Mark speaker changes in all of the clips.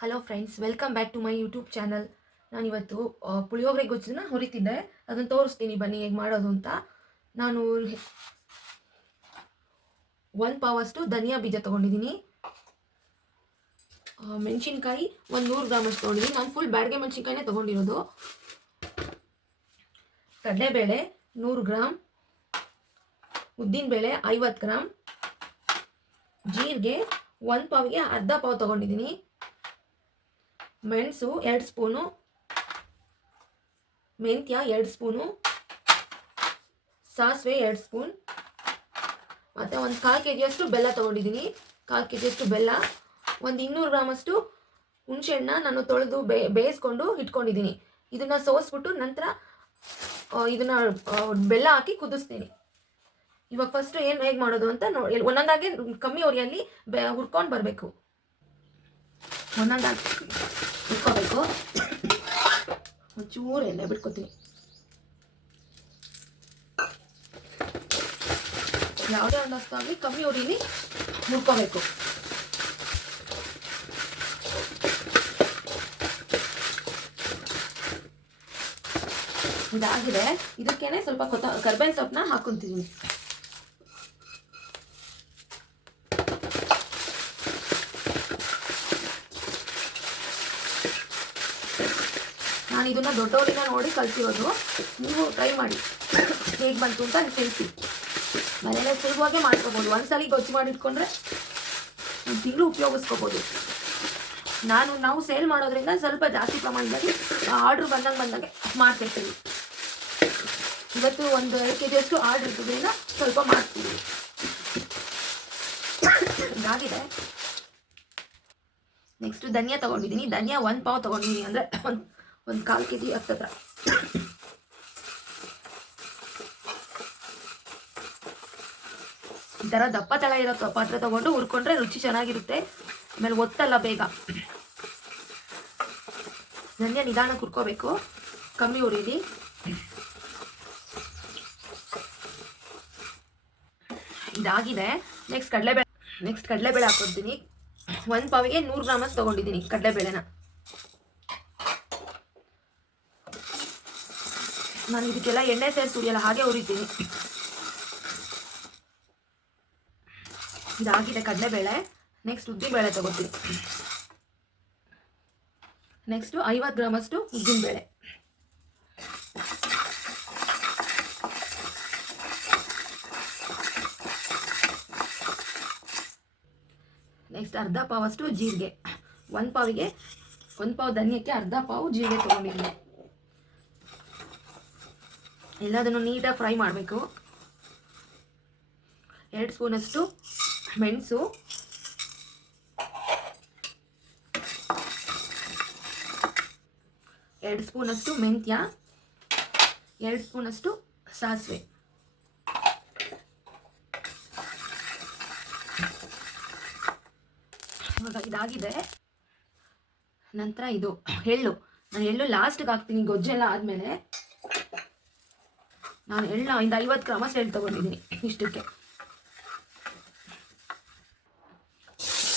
Speaker 1: Hello friends welcome back to my YouTube channel ನಾನಿವತ್ತು ಪುಳಿಯೋಗರೆ ಗೊಜ್ಜನ್ನ ಹುರಿತಿದ್ದೆ. ಅದನ್ನು ತೋರಿಸ್ತೀನಿ ಬನ್ನಿ ಹೇಗೆ ಮಾಡೋದು ಅಂತ. ನಾನು ಒಂದು ಪಾವಷ್ಟು ಧನಿಯಾ ಬೀಜ ತೊಗೊಂಡಿದ್ದೀನಿ ಮೆಣಸಿನ್ಕಾಯಿ ಒಂದು ನೂರು ಗ್ರಾಮಷ್ಟು ತೊಗೊಂಡಿದ್ದೀನಿ ನಾನು ಫುಲ್ ಬ್ಯಾಡ್ಗೆ ಮೆಣಸಿನ್ಕಾಯಿನೇ ತೊಗೊಂಡಿರೋದು. ಕಡಲೆಬೇಳೆ ನೂರು ಗ್ರಾಮ್. ಉದ್ದಿನಬೇಳೆ ಐವತ್ತು ಗ್ರಾಮ್. ಜೀರಿಗೆ ಒಂದು ಪಾವಿಗೆ ಅರ್ಧ ಪಾವ್ ತೊಗೊಂಡಿದ್ದೀನಿ ಮೆಣಸು ಎರಡು ಸ್ಪೂನು, ಮೆಂತ್ಯ ಎರಡು ಸ್ಪೂನು, ಸಾಸಿವೆ ಎರಡು ಸ್ಪೂನ್. ಮತ್ತು ಒಂದು ಕಾಲು ಕೆ ಜಿಯಷ್ಟು ಬೆಲ್ಲ ತೊಗೊಂಡಿದ್ದೀನಿ. ಕಾಲು ಕೆ ಜಿಯಷ್ಟು ಬೆಲ್ಲ. ಒಂದು ಇನ್ನೂರು ಗ್ರಾಮಷ್ಟು ಹುಣಸೆಹಣ್ಣ ನಾನು ತೊಳೆದು ಬೇ, ಬೇಯಿಸ್ಕೊಂಡು ಇಟ್ಕೊಂಡಿದ್ದೀನಿ. ಇದನ್ನು ಸೋಸ್ಬಿಟ್ಟು ನಂತರ ಇದನ್ನು ಬೆಲ್ಲ ಹಾಕಿ ಕುದಿಸ್ತೀನಿ. ಇವಾಗ ಫಸ್ಟು ಏನು ಹೇಗೆ ಮಾಡೋದು ಅಂತ ನೋಡಿ, ಒಂದೊಂದಾಗೆ ಕಮ್ಮಿ ಒರಿಯಲ್ಲಿ ಬೆ, ಹುರ್ಕೊಂಡು ಬರಬೇಕು. ಒಂದೊಂದಾಗಿ ಹುರ್ಕೋಬೇಕು ಒಂಚೂರು ಎಲ್ಲ ಬಿಟ್ಕೋತೀನಿ. ಯಾವುದೇ ಒಂದು ವಸ್ತು ಕಮ್ಮಿ ಉರಿಲಿ ಮುಡ್ಕೋಬೇಕು ಇದಾಗಿದೆ. ಇದಕ್ಕೇನೆ ಸ್ವಲ್ಪ ಕೊತ್ತ ಕರ್ಬೇವಿನ ಸೊಪ್ಪನ್ನ ಹಾಕೊಂತಿದ್ದೀನಿ ನಾನು ಇದನ್ನ ದೊಡ್ಡವರಿಂದ ನೋಡಿ ಕಲ್ತಿರೋದು. ನೀವು ಟ್ರೈ ಮಾಡಿ. ಹೇಗೆ ಬಂತು ಅಂತ ತಿಳಿಸಿ. ಮನೇಲೆ ಸುಲಭವಾಗಿ ಮಾಡ್ಕೋಬೋದು. ಒಂದ್ಸಲಿ ಗೊಜ್ಜು ಮಾಡಿಟ್ಕೊಂಡ್ರೆ ತಿಂಗಳು ಉಪಯೋಗಿಸ್ಕೋಬೋದು. ನಾನು, ನಾವು ಸೇಲ್ ಮಾಡೋದ್ರಿಂದ ಸ್ವಲ್ಪ ಜಾಸ್ತಿ ಪ್ರಮಾಣದಲ್ಲಿ ಆರ್ಡ್ರ್ ಬಂದಂಗೆ ಬಂದಂಗೆ ಮಾಡ್ತಿರ್ತೀವಿ. ಇವತ್ತು ಒಂದು ಎರಡು ಕೆ ಜಿಯಷ್ಟು ಆರ್ಡ್ರ್ ಇರ್ತದ್ರಿಂದ ಸ್ವಲ್ಪ ಮಾಡ್ತೀವಿ. ಆಗಿದೆ ನೆಕ್ಸ್ಟ್ ಧನಿಯಾ ತೊಗೊಂಡಿದ್ದೀನಿ. ಧನಿಯಾ ಒಂದು ಪಾವ್ ತೊಗೊಂಡಿದ್ದೀನಿ ಅಂದರೆ ಒಂದು ಒಂದು ಕಾಲು ಕೆ ಜಿ ಹತ್ತತ್ರ. ಈ ಥರ ದಪ್ಪ ತಳ ಇರೋ ಪಾತ್ರೆ ತೊಗೊಂಡು ಹುರ್ಕೊಂಡ್ರೆ ರುಚಿ ಚೆನ್ನಾಗಿರುತ್ತೆ. ಆಮೇಲೆ ಒತ್ತಲ್ಲ ಬೇಗ. ಧನ್ಯ ನಿಧಾನಕ್ಕೆ ಕುರ್ಕೋಬೇಕು ಕಮ್ಮಿ ಉರಿಲಿ ಇದಾಗಿದೆ. ನೆಕ್ಸ್ಟ್ ಕಡಲೆಬೇಳೆ ನೆಕ್ಸ್ಟ್ ಕಡಲೆಬೇಳೆ ಹಾಕೊಡ್ತೀನಿ. ಒಂದು ಪಾವಿಗೆ ನೂರು ಗ್ರಾಮಸ್ ತೊಗೊಂಡಿದ್ದೀನಿ ಕಡಲೆಬೇಳೆನ. ನಾನು ಇದಕ್ಕೆಲ್ಲ ಎಣ್ಣೆ ಸೇರಿಸಿ ಉರಿಯಲ್ಲ ಹಾಗೆ ಉರಿತೀನಿ ಇದಾಗಿದೆ ಕಡಲೆಬೇಳೆ. ನೆಕ್ಸ್ಟ್ ಉದ್ದಿನಬೇಳೆ ತಗೋತೀನಿ ನೆಕ್ಸ್ಟು ಐವತ್ತು ಗ್ರಾಮಷ್ಟು ಉದ್ದಿನಬೇಳೆ. ನೆಕ್ಸ್ಟ್ ಅರ್ಧ ಪಾವಷ್ಟು ಜೀರಿಗೆ. ಒಂದು ಪಾವಿಗೆ, ಒಂದು ಪಾವ್ ಧನ್ಯಕ್ಕೆ ಅರ್ಧ ಪಾವು ಜೀರಿಗೆ ತೊಗೊಂಡಿದ್ದೀನಿ. ಎಲ್ಲದನ್ನು ನೀಟಾಗಿ ಫ್ರೈ ಮಾಡಬೇಕು. ಎರಡು ಸ್ಪೂನಷ್ಟು ಮೆಣಸು. ಎರಡು ಸ್ಪೂನಷ್ಟು ಮೆಂತ್ಯ. ಎರಡು ಸ್ಪೂನಷ್ಟು ಸಾಸಿವೆ. ಇವಾಗ ಇದಾಗಿದೆ. ನಂತರ ಇದು ಎಳ್ಳು. ನಾನು ಎಳ್ಳು ಲಾಸ್ಟಿಗೆ ಹಾಕ್ತೀನಿ, ಗೊಜ್ಜೆಲ್ಲ ಆದಮೇಲೆ. ನಾನು ಎಳ್ಳ ಇಂದ ಐವತ್ತು ಗ್ರಾಮ ಎಳ್ಳು ತಗೊಂಡಿದ್ದೀನಿ ಇಷ್ಟಕ್ಕೆ.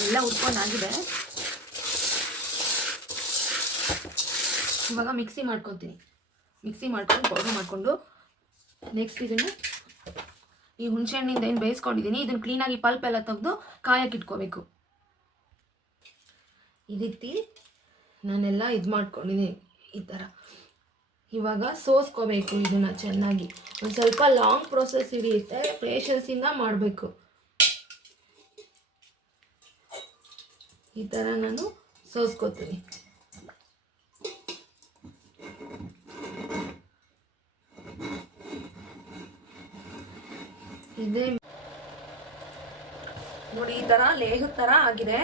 Speaker 1: ಎಲ್ಲ ಹುರ್ಕೊಂಡಾಗಿದೆ. ಇವಾಗ ಮಿಕ್ಸಿ ಮಾಡ್ಕೊತೀನಿ. ಮಿಕ್ಸಿ ಮಾಡ್ಕೊಂಡು ಪೌಡರ್ ಮಾಡಿಕೊಂಡು ನೆಕ್ಸ್ಟ್ ಇದನ್ನು ಈ ಹುಣಸೆಹಣ್ಣಿಂದ ಏನು ಬೇಯಿಸ್ಕೊಂಡಿದ್ದೀನಿ ಇದನ್ನು ಕ್ಲೀನಾಗಿ ಪಲ್ಪ್ ಎಲ್ಲ ತೆಗೆದು ಕಾಯಕ್ಕೆ ಇಟ್ಕೋಬೇಕು. ಈ ರೀತಿ ನಾನೆಲ್ಲ ಇದು ಮಾಡ್ಕೊಂಡಿದ್ದೀನಿ ಈ ಥರ ಇವಾಗ ಸೋಸ್ಕೋಬೇಕು ಇದನ್ನ ಚೆನ್ನಾಗಿ. ಒಂದು ಸ್ವಲ್ಪ ಲಾಂಗ್ ಪ್ರೊಸೆಸ್ ಹಿಡಿಯುತ್ತೆ ಪೇಷನ್ಸಿಂದ ಮಾಡಬೇಕು. ಈ ಥರ ನಾನು ಸೋಸ್ಕೋತೀನಿ. ಇದೇ. ನೋಡಿ, ಈ ಥರ ಲೇಹದ ಥರ ಆಗಿದೆ.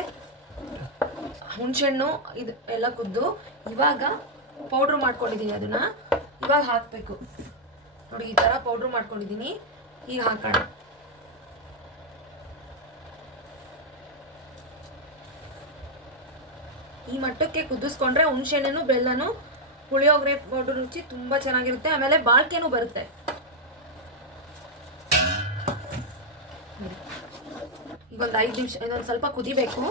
Speaker 1: ಹುಣಸೆಹಣ್ಣು, ಇದು ಎಲ್ಲ ಕುದ್ದು. ಇವಾಗ ಪೌಡ್ರ್ ಮಾಡ್ಕೊಂಡಿದ್ದೀನಿ ಅದನ್ನ. ಇವಾಗ ಹಾಕಬೇಕು. ನೋಡಿ, ಈ ಥರ ಪೌಡ್ರ್ ಮಾಡ್ಕೊಂಡಿದ್ದೀನಿ. ಈಗ ಹಾಕೋಣ. ಈ ಮಟ್ಟಕ್ಕೆ ಕುದಿಸ್ಕೊಂಡ್ರೆ ಹುಣಸೆಹಣ್ಣು, ಬೆಲ್ಲನು ಪುಳಿಯೋಗರೆ ಪೌಡರ್ ರುಚಿ ತುಂಬ ಚೆನ್ನಾಗಿರುತ್ತೆ. ಆಮೇಲೆ ಬಾಳ್ಕೆನೂ ಬರುತ್ತೆ. ಈಗ ಒಂದು ಐದು ನಿಮಿಷ ಇದೊಂದು ಸ್ವಲ್ಪ ಕುದಿಬೇಕು.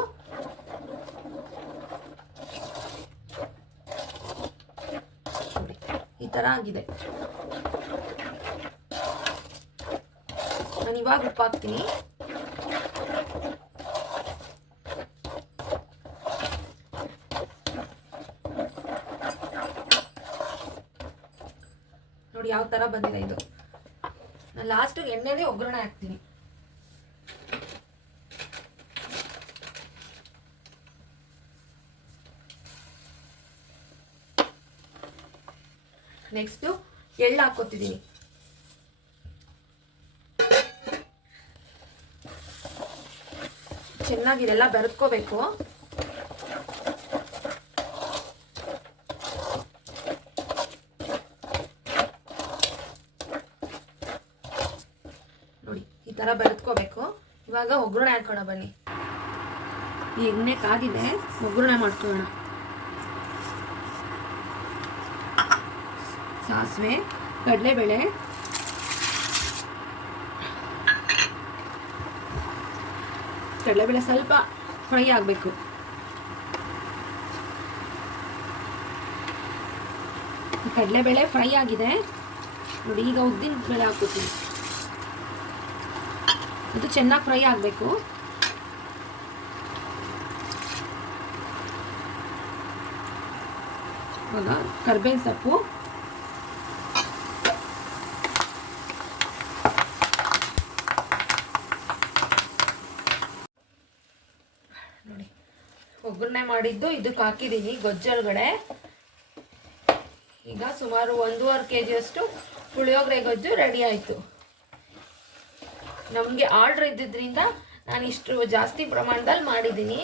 Speaker 1: ಥರ ಆಗಿದೆ. ನಾನು ಇವಾಗ ಉಪ್ಪು ನೋಡಿ ಯಾವ ಥರ ಬಂದಿದೆ ಇದು. ನಾನು ಲಾಸ್ಟ್ ಎಣ್ಣೆದೇ ಒಗ್ಗರಣೆ ಹಾಕ್ತೀನಿ. ನೆಕ್ಸ್ಟು ಎಳ್ಳು ಹಾಕ್ಕೊತಿದ್ದೀನಿ ಚೆನ್ನಾಗಿ ಇದೆಲ್ಲ ಬೆರೆತ್ಕೋಬೇಕು ನೋಡಿ, ಈ ಥರ ಬೆರೆತ್ಕೋಬೇಕು ಇವಾಗ ಒಗ್ಗರಣೆ ಹಾಕೋಣ ಬನ್ನಿ. ಈ ಎಣ್ಣೆ ಕಾಗಿದೆ ಒಗ್ಗರಣೆ ಮಾಡ್ಕೊಳ್ಳೋಣ. ಸಾಸಿವೆ, ಕಡಲೆಬೇಳೆ ಕಡಲೆಬೇಳೆ ಸ್ವಲ್ಪ ಫ್ರೈ ಆಗಬೇಕು. ಕಡಲೆಬೇಳೆ ಫ್ರೈ ಆಗಿದೆ. ನೋಡಿ, ಈಗ ಉದ್ದಿನ ಬೇಳೆ ಹಾಕೋತೀನಿ ಇದು ಚೆನ್ನಾಗಿ ಫ್ರೈ ಆಗಬೇಕು. ಕರ್ಬೇವಿನ ಸೊಪ್ಪು. ನೋಡಿ. ಒಗ್ಗರಣೆ ಮಾಡಿದ್ದು ಇದಕ್ಕೆ ಹಾಕಿದ್ದೀನಿ ಗೊಜ್ಜೊಳಗಡೆ ಈಗ ಸುಮಾರು ಒಂದೂವರೆ ಕೆ ಜಿಯಷ್ಟು ಪುಳಿಯೋಗರೆ ಗೊಜ್ಜು ರೆಡಿ ಆಯಿತು. ನಮಗೆ ಆರ್ಡ್ರ್ ಇದ್ದಿದ್ದರಿಂದ ನಾನು ಇಷ್ಟು ಜಾಸ್ತಿ ಪ್ರಮಾಣದಲ್ಲಿ ಮಾಡಿದ್ದೀನಿ.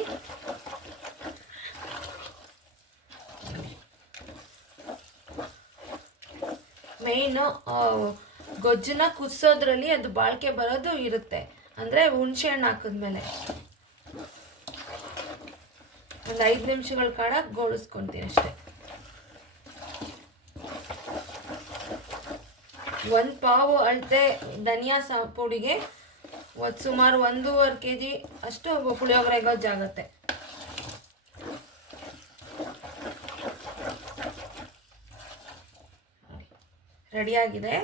Speaker 1: ಮೇಯ್ನು ಗೊಜ್ಜನ್ನ ಕುದಿಸೋದ್ರಲ್ಲಿ ಅದು ಬಾಳಿಕೆ ಬರೋದು ಇರುತ್ತೆ. ಅಂದರೆ ಹುಣಸೆ ಹಣ್ಣು ಹಾಕಿದ್ಮೇಲೆ. ಒಂದು ಐದು ನಿಮಿಷಗಳ ಕಾಲ ಗೋಳಿಸ್ಕೊತೀನಿ ಅಷ್ಟೇ. ಒಂದು ಪಾವು ಅಳತೆ ಧನಿಯಾ ಸಾ ಪುಡಿಗೆ ಒಂದು ಸುಮಾರು ಒಂದೂವರೆ ಕೆ ಜಿ ಅಷ್ಟು ಪುಳಿಯೋಗರೆ ಗೊಜ್ಜಾಗತ್ತೆ ರೆಡಿಯಾಗಿದೆ